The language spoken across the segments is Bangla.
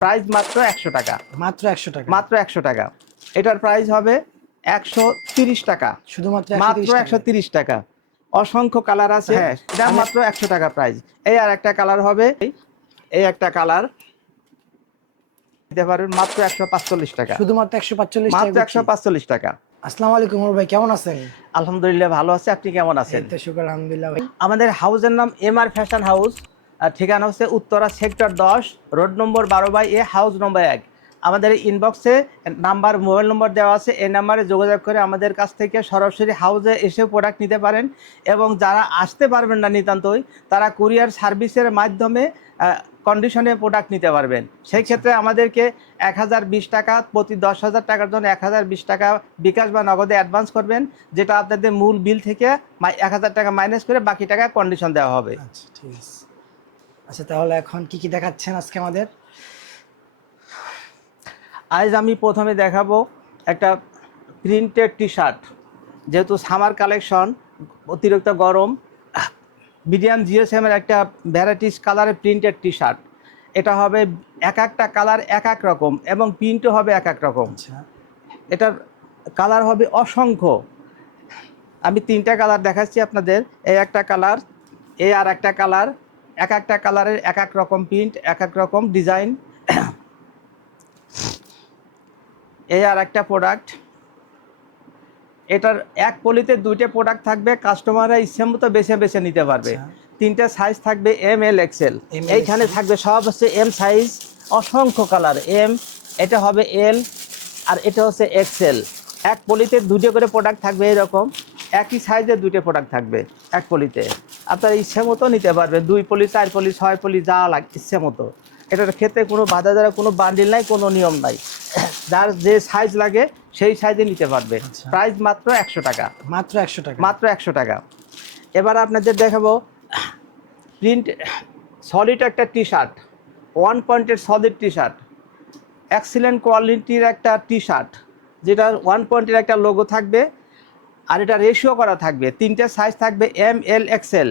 প্রাইস মাত্র একশো টাকা। মাত্র একশো টাকা। মাত্র একশো টাকা। এটার প্রাইস হবে একশো তিরিশ টাকা। শুধুমাত্র মাত্র একশো তিরিশ টাকা। অসংখ্য কালার আছে। হ্যাঁ, এটা মাত্র একশো টাকা প্রাইস। এই আর একটা কালার হবে। এই একটা কালার। দিতে পারবেন মাত্র একশো পাঁচচল্লিশ টাকা। শুধুমাত্র একশো পাঁচচল্লিশ মাত্র একশো পাঁচচল্লিশ টাকা। আসসালামু আলাইকুম ওমর ভাই কেমন আছেন? আলহামদুলিল্লাহ ভালো আছে। আপনি কেমন আছেন? এই তো শুকর আলহামদুলিল্লাহ ভাই। আমাদের হাউসের নাম এম আর ফ্যাশন হাউস ঠিকানা হচ্ছে উত্তরা সেক্টর দশ, রোড নম্বর বারো বাই এ, হাউস নম্বর এক। আমাদের ইনবক্সে নাম্বার, মোবাইল নম্বর দেওয়া আছে, এই নাম্বারে যোগাযোগ করে আমাদের কাছ থেকে সরাসরি হাউসে এসে প্রোডাক্ট নিতে পারেন এবং যারা আসতে পারবেন না নিতান্তই, তারা কুরিয়ার সার্ভিসের মাধ্যমে কন্ডিশনে প্রোডাক্ট নিতে পারবেন। সেই ক্ষেত্রে আমাদেরকে এক হাজার বিশ টাকা প্রতি দশ হাজার টাকার জন্য এক হাজার বিশ টাকা বিকাশ বা নগদে অ্যাডভান্স করবেন, যেটা আপনাদের মূল বিল থেকে এক হাজার টাকা মাইনাস করে বাকি টাকা কন্ডিশন দেওয়া হবে। আচ্ছা ঠিক আছে। আচ্ছা তাহলে এখন কি কি দেখাচ্ছেন আজকে আমাদের? আজ আমি প্রথমে দেখাবো একটা প্রিন্টেড টি শার্ট যেহেতু সামার কালেকশন অতিরিক্ত গরম মিডিয়াম জিএসএমের একটা ভ্যারাইটিস কালারের প্রিন্টেড টি শার্ট এটা হবে এক একটা কালার এক এক রকম এবং প্রিন্টও হবে এক এক রকম। আচ্ছা। এটার কালার হবে অসংখ্য। আমি তিনটা কালার দেখাচ্ছি আপনাদের এই একটা কালার এই আর একটা কালার এক একটা কালারের এক এক রকম প্রিন্ট এক এক রকম ডিজাইন। এই আর একটা প্রোডাক্ট। এটার এক পলিতে দুইটা প্রোডাক্ট থাকবে কাস্টমাররা ইচ্ছে মতো বেছে বেছে নিতে পারবে। আচ্ছা। তিনটা সাইজ থাকবে এম এল এক্সেল এইখানে থাকবে সব হচ্ছে এম সাইজ অসংখ্য কালার। এম এটা হবে এল আর এটা হচ্ছে এক্সেল এক পলিতে দুটো করে প্রোডাক্ট থাকবে এরকম। একই সাইজের দুটো প্রোডাক্ট থাকবে এক পলিতে। আপনার ইচ্ছে মতো নিতে পারবেন দুই পলি চার পলি ছয় পলি যা লাগ ইচ্ছে মতো। এটার ক্ষেত্রে কোনো বাধা দ্বারা কোনো বান্ডিল নাই কোনো নিয়ম নাই। যার যে সাইজ লাগে সেই সাইজে নিতে পারবে। আচ্ছা। প্রাইস মাত্র একশো টাকা। মাত্র একশো টাকা। মাত্র একশো টাকা। এবার আপনাদের দেখাবো প্রিন্ট সলিড একটা টি শার্ট ওয়ান পয়েন্টের সলিড টি শার্ট এক্সিলেন্ট কোয়ালিটির একটা টি শার্ট যেটা ওয়ান পয়েন্টের একটা লোগো থাকবে। আর এটা রেশিও করা থাকবে। তিনটে সাইজ থাকবে এম এল এক্সেল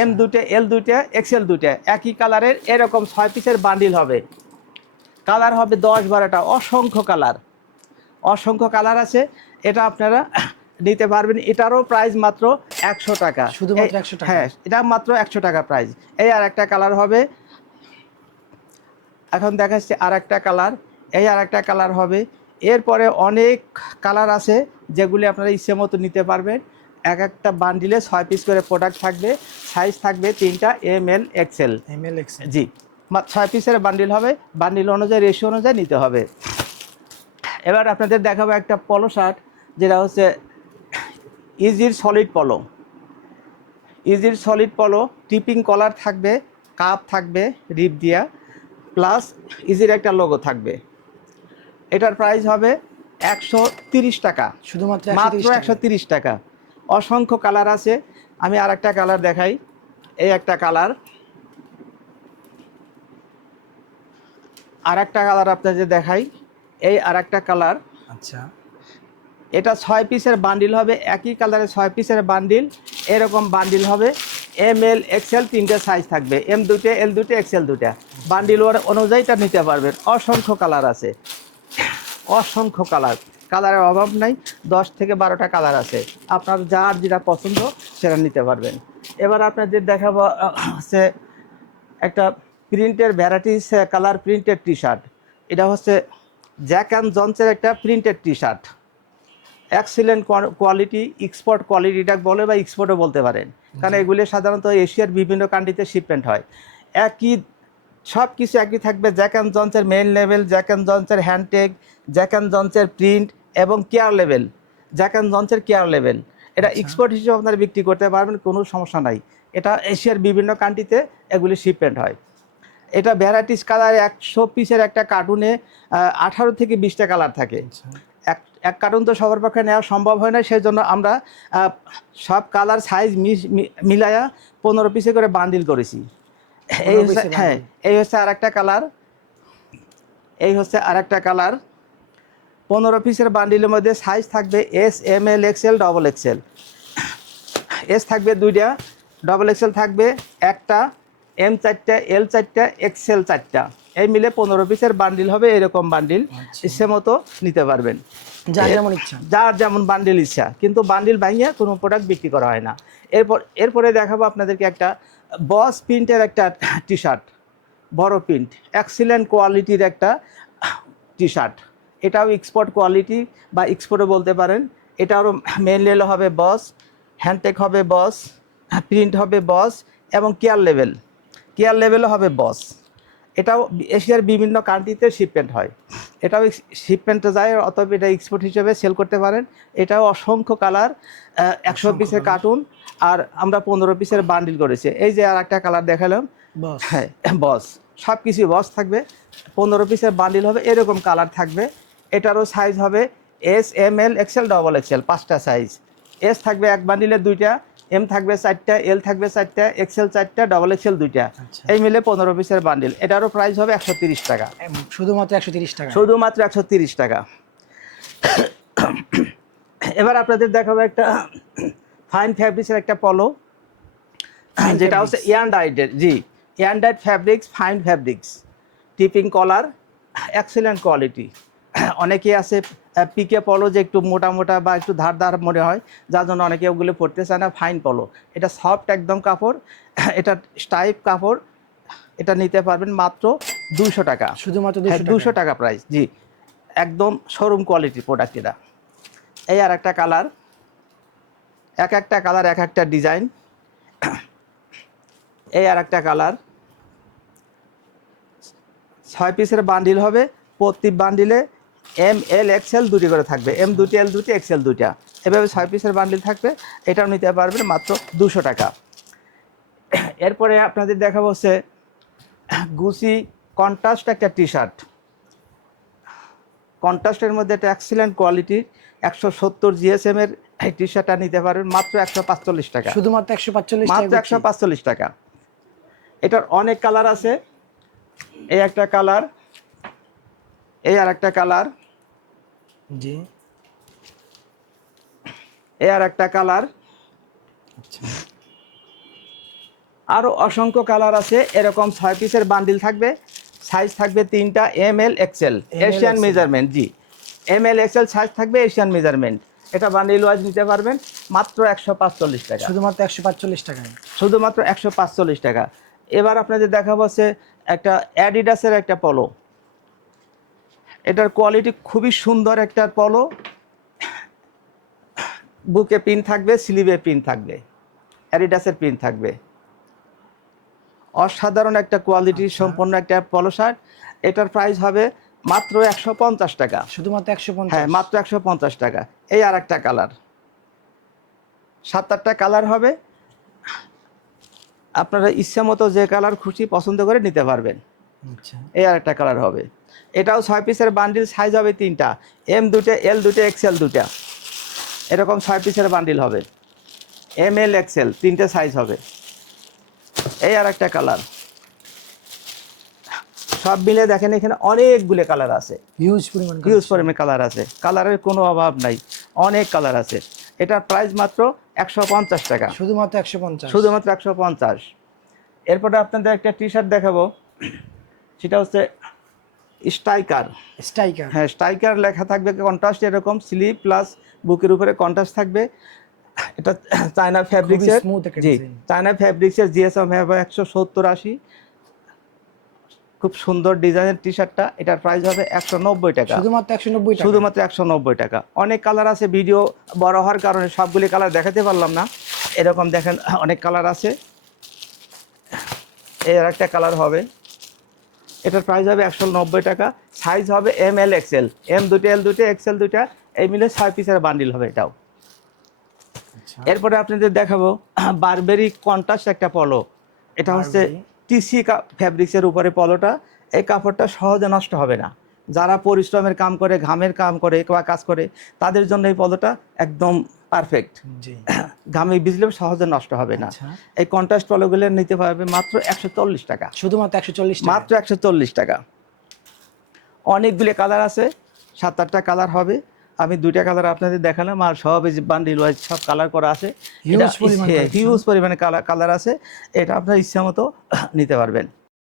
এম দুটে এল দুটে এক্সেল দুটে একই কালারের এরকম ছয় পিসের বান্ডিল হবে। কালার হবে দশ বারোটা। অসংখ্য কালার অসংখ্য কালার আছে। এটা আপনারা নিতে পারবেন। এটারও প্রাইস মাত্র একশো টাকা। শুধুমাত্র একশো টাকা? হ্যাঁ এটা মাত্র একশো টাকা প্রাইস এই আর একটা কালার হবে। এখন দেখাচ্ছি আর একটা কালার এই আর একটা কালার হবে এরপরে অনেক কালার আছে যেগুলি আপনারা ইচ্ছে মতো নিতে পারবেন। এক একটা বান্ডিলে ছয় পিস করে প্রোডাক্ট থাকবে সাইজ থাকবে তিনটা M L XL M L X জি ছয় পিসের বান্ডিল হবে বান্ডিল অনুযায়ী রেশিও অনুযায়ী নিতে হবে। এবার আপনাদের দেখাবো একটা পলো শার্ট যেটা হচ্ছে ইজির সলিড পলো ইজির সলিড পলো টিপিং কলার থাকবে কাপ থাকবে রিপ দিয়া প্লাস ইজির একটা লোগো থাকবে। এটার প্রাইস হবে একশো তিরিশ টাকা। শুধুমাত্র মাত্র একশো তিরিশ টাকা। অসংখ্য কালার আছে। আমি আর একটা কালার দেখাই। এই একটা কালার আর একটা কালার আপনাদের দেখাই। এই আর একটা কালার আচ্ছা। এটা ছয় পিসের বান্ডিল হবে। একই কালারের ছয় পিসের বান্ডিল এরকম বান্ডিল হবে। এম এল এক্সেল তিনটে সাইজ থাকবে। এম দুটে এল দুটে এক্সেল দুটা বান্ডিল ওর অনুযায়ীটা নিতে পারবেন। অসংখ্য কালার আছে। অসংখ্য কালার। কালারের অভাব নাই দশ থেকে বারোটা কালার আছে। আপনার যার যেটা পছন্দ সেটা নিতে পারবেন। এবার আপনাদের দেখাবো হচ্ছে একটা প্রিন্টের varieties colour printed T shirt এটা হচ্ছে জ্যাক অ্যান্ড জন্সের একটা printed T shirt excellent quality export কোয়ালিটিটা বলে বা এক্সপোর্টও বলতে পারেন। কারণ এগুলি সাধারণত এশিয়ার বিভিন্ন কান্ট্রিতে শিপমেন্ট হয়। একই সব কিছু একই থাকবে। জ্যাক অ্যান্ড জন্সের মেন লেভেল জ্যাক অ্যান্ড জন্সের হ্যান্ডটেক জ্যাক অ্যান্ড জন্সের প্রিন্ট এবং কেয়ার লেভেল জ্যাক অ্যান্ড জন্সের কেয়ার লেভেল এটা এক্সপোর্ট হিসেবে আপনারা বিক্রি করতে পারবেন কোনো সমস্যা নাই। এটা এশিয়ার বিভিন্ন কান্ট্রিতে এগুলি শিপমেন্ট হয়। এটা ভ্যারাইটিস কালার একশো পিসের একটা কার্টুনে আঠারো থেকে বিশটা কালার থাকে। আচ্ছা। এক এক কার্টুন তো সবার পক্ষে নেওয়া সম্ভব হয় না সেই জন্য আমরা সব কালার সাইজ মিলায়া পনেরো পিসে করে বান্ডিল করেছি। এই 15 হচ্ছে হ্যাঁ এই হচ্ছে আর একটা কালার। এই হচ্ছে আর একটা কালার। পনেরো পিসের বান্ডিলের মধ্যে সাইজ থাকবে S M L XL double XL S থাকবে দুইটা ডবল এক্সেল থাকবে একটা এম চারটা এল চারটা এক্সেল চারটা। এই মিলে পনেরো পিসের বান্ডিল হবে এরকম বান্ডিল আচ্ছা। ইচ্ছে মতো নিতে পারবেন। যার যেমন ইচ্ছা। যার যেমন বান্ডিল ইচ্ছা। কিন্তু বান্ডিল ভাঙিয়ে কোনো প্রোডাক্ট বিক্রি করা হয় না। এরপর এরপরে দেখাবো আপনাদেরকে একটা বস প্রিন্টের একটা টি শার্ট বড় প্রিন্ট এক্সিলেন্ট কোয়ালিটির একটা টি শার্ট এটাও এক্সপোর্ট কোয়ালিটি বা এক্সপোর্টও বলতে পারেন। এটারও মেন লেল হবে বস হ্যান্ডটেক হবে বস প্রিন্ট হবে বস এবং কেয়ার লেভেল কেয়ার লেভেলও হবে বস। এটাও এশিয়ার বিভিন্ন কান্ট্রিতে শিপমেন্ট হয়। এটাও শিপমেন্টে যায় অতএব এটা এক্সপোর্ট হিসেবে সেল করতে পারেন। এটাও অসংখ্য কালার একশো পিসের কার্টুন আর আমরা পনেরো পিসের বান্ডিল করেছি। এই যে আর একটা কালার দেখালাম। বস হ্যাঁ বস সব কিছুই বস থাকবে। পনেরো পিসের বান্ডিল হবে এরকম কালার থাকবে। এটারও সাইজ হবে S M L XL double XL পাঁচটা সাইজ এস থাকবে এক বান্ডিলে দুইটা এম থাকবে চারটা এল থাকবে চারটা এক্সেল চারটা ডবল এক্সেল দুইটা। আচ্ছা। এই মিলে পনেরো পিসের বান্ডিল এটারও প্রাইস হবে একশো তিরিশ টাকা। শুধুমাত্র একশো তিরিশ টাকা? শুধুমাত্র একশো তিরিশ টাকা। এবার আপনাদের দেখাবো একটা ফাইন ফ্যাব্রিক্সের একটা পলো যেটা হচ্ছে। ইয়ানডাইডের জি yarn dyed fabrics fine fabrics tipping collar excellent quality অনেকে আছে পিকে পলো যে একটু মোটা মোটা বা একটু ধার ধার মনে হয় যার জন্য অনেকে ওগুলো পড়তে চায় না ফাইন পলো এটা সফট একদম কাপড় এটা স্টাইপ কাপড় এটা নিতে পারবেন মাত্র দুশো টাকা। শুধুমাত্র হ্যাঁ দুশো দুশো টাকা প্রাইস জি। একদম শোরুম কোয়ালিটির প্রোডাক্ট এটা। এই আর একটা কালার এক একটা কালার এক একটা ডিজাইন এই আর একটা কালার ছয় পিসের বান্ডিল হবে প্রতি বান্ডিলে এম এল এক্সেল দুটি করে থাকবে। এম দুটি এল দুটি এক্সেল দুইটা। এভাবে ছয় পিসের বান্ডিল থাকবে। এটাও নিতে পারবেন মাত্র দুশো টাকা। এরপরে আপনাদের দেখাবো হচ্ছে গুচি কন্ট্রাস্ট একটা টি শার্ট কন্ট্রাস্টের মধ্যে একটা এক্সিলেন্ট কোয়ালিটির একশো সত্তর জিএসএম এর এই টি শার্টটা নিতে পারবেন মাত্র একশো পাঁচচল্লিশ টাকা। শুধুমাত্র একশো পাঁচচল্লিশ মাত্র একশো পাঁচচল্লিশ টাকা। এটার অনেক কালার আছে। এই একটা কালার এই আর একটা কালার জি। এই আর একটা কালার। আচ্ছা। আরও অসংখ্য কালার আছে এরকম ছয় পিসের বান্ডিল থাকবে সাইজ থাকবে তিনটা M L XL Asian measurement জি। এম এল এক্সেল সাইজ থাকবে এশিয়ান মেজারমেন্ট এটা বান্ডিল ওয়াইজ নিতে পারবেন মাত্র একশো পাঁচচল্লিশ টাকা। শুধুমাত্র একশো পাঁচচল্লিশ টাকা শুধুমাত্র একশো পাঁচচল্লিশ টাকা। এবার আপনাদের দেখাবো হচ্ছে একটা অ্যাডিডাসের একটা পলো এটার কোয়ালিটি খুবই সুন্দর একটা পলো বুকে পিন থাকবে স্লিভে পিন থাকবে অ্যাডিডাসের পিন থাকবে। অসাধারণ একটা কোয়ালিটি আচ্ছা। সম্পন্ন একটা পলো শার্ট এটার প্রাইস হবে মাত্র একশো পঞ্চাশ টাকা। শুধুমাত্র একশো হ্যাঁ মাত্র একশো পঞ্চাশ টাকা। এই আর একটা কালার সাত আটটা কালার হবে। আপনারা ইচ্ছা মতো যে কালার খুশি পছন্দ করে নিতে পারবেন। এই আর একটা কালার হবে। এটাও ছয় পিসের বান্ডিল সাইজ হবে তিনটা। এম দুটো এল দুটো এক্সেল দুটা। এরকম ছয় পিসের বান্ডিল হবে। এম এল এক্সেল তিনটে সাইজ হবে। এই আর একটা কালার সব মিলে দেখেন এখানে অনেকগুলো কালার আছে। হিউজ পরিমাণ হিউজ পরিমাণে কালার আছে। কালারের কোনো অভাব নাই। অনেক কালার আছে। এটার প্রাইস মাত্র একশো পঞ্চাশ টাকা। শুধুমাত্র একশো পঞ্চাশ। শুধুমাত্র একশো পঞ্চাশ। এরপরে আপনাদের একটা টি শার্ট দেখাবো। সেটা হচ্ছে স্ট্রাইকার। স্ট্রাইকার। হ্যাঁ স্ট্রাইকার লেখা থাকবে কন্ট্রাস্ট এরকম স্লিপ প্লাস বুকের উপরে কন্ট্রাস্ট থাকবে। এটা চায়না ফ্যাব্রিক্সের জি। চায়না ফ্যাব্রিক্সের জিএসএম হবে একশো সত্তর আশি। খুব সুন্দর ডিজাইনের টি শার্টটা এটার প্রাইস হবে একশো নব্বই টাকা। শুধুমাত্র একশো নব্বই টাকা? শুধুমাত্র একশো নব্বই টাকা। অনেক কালার আছে ভিডিও বড় হওয়ার কারণে সবগুলি কালার দেখাতে পারলাম না। এরকম দেখেন অনেক কালার আছে। এর একটা কালার হবে। এটার প্রাইস হবে একশো নব্বই টাকা। সাইজ হবে এম এল এক্সেল এম দুটো এল দুটো এক্সেল দুটা এই মিলে ছয় পিসের বান্ডিল হবে এটাও। আচ্ছা। এরপরে আপনাদের দেখাবো বারবেরি কন্ট্রাস্ট একটা পলো এটা হচ্ছে। টিসি ফ্যাব্রিক্সের উপরে পলোটা এই কাপড়টা সহজে নষ্ট হবে না। যারা পরিশ্রমের কাম করে ঘামের কাম করে বা কাজ করে তাদের জন্য এই পলোটা একদম পারফেক্ট ঘামে ভিজলেও সহজে নষ্ট হবে না। আচ্ছা। এই কন্ট্রাস্ট পলোগুলো নিতে পারবে মাত্র একশো চল্লিশ টাকা। শুধুমাত্র একশো চল্লিশ মাত্র একশো চল্লিশ টাকা। অনেকগুলি কালার আছে সাত আটটা কালার হবে। আমি দুইটা কালার আপনাদের দেখালাম আর সব এই বান্ডিল ওয়াইজ সব কালার করা আছে। পরিমাণ হিউজ পরিমাণে কালার কালার আছে। এটা আপনার ইচ্ছা মতো নিতে পারবেন।